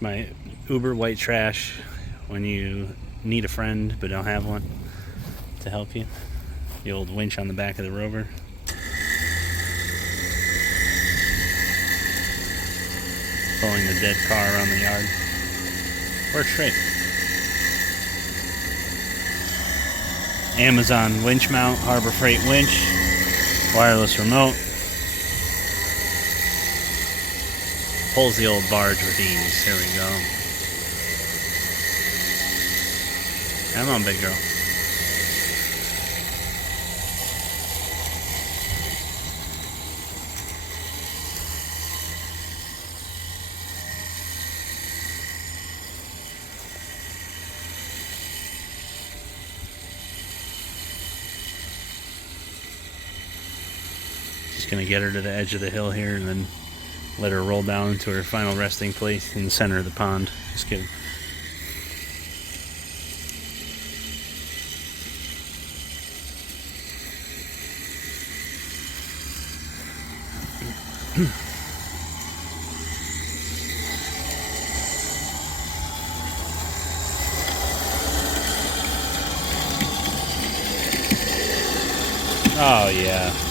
It's my Uber white trash when you need a friend but don't have one to help you. The old winch on the back of the Rover. Pulling the dead car around the yard. Works great. Amazon winch mount, Harbor Freight winch, wireless remote. Pulls the old barge with ease. Here we go. Come on, big girl. Just gonna get her to the edge of the hill here and then let her roll down to her final resting place in the center of the pond. Just kidding. Oh yeah.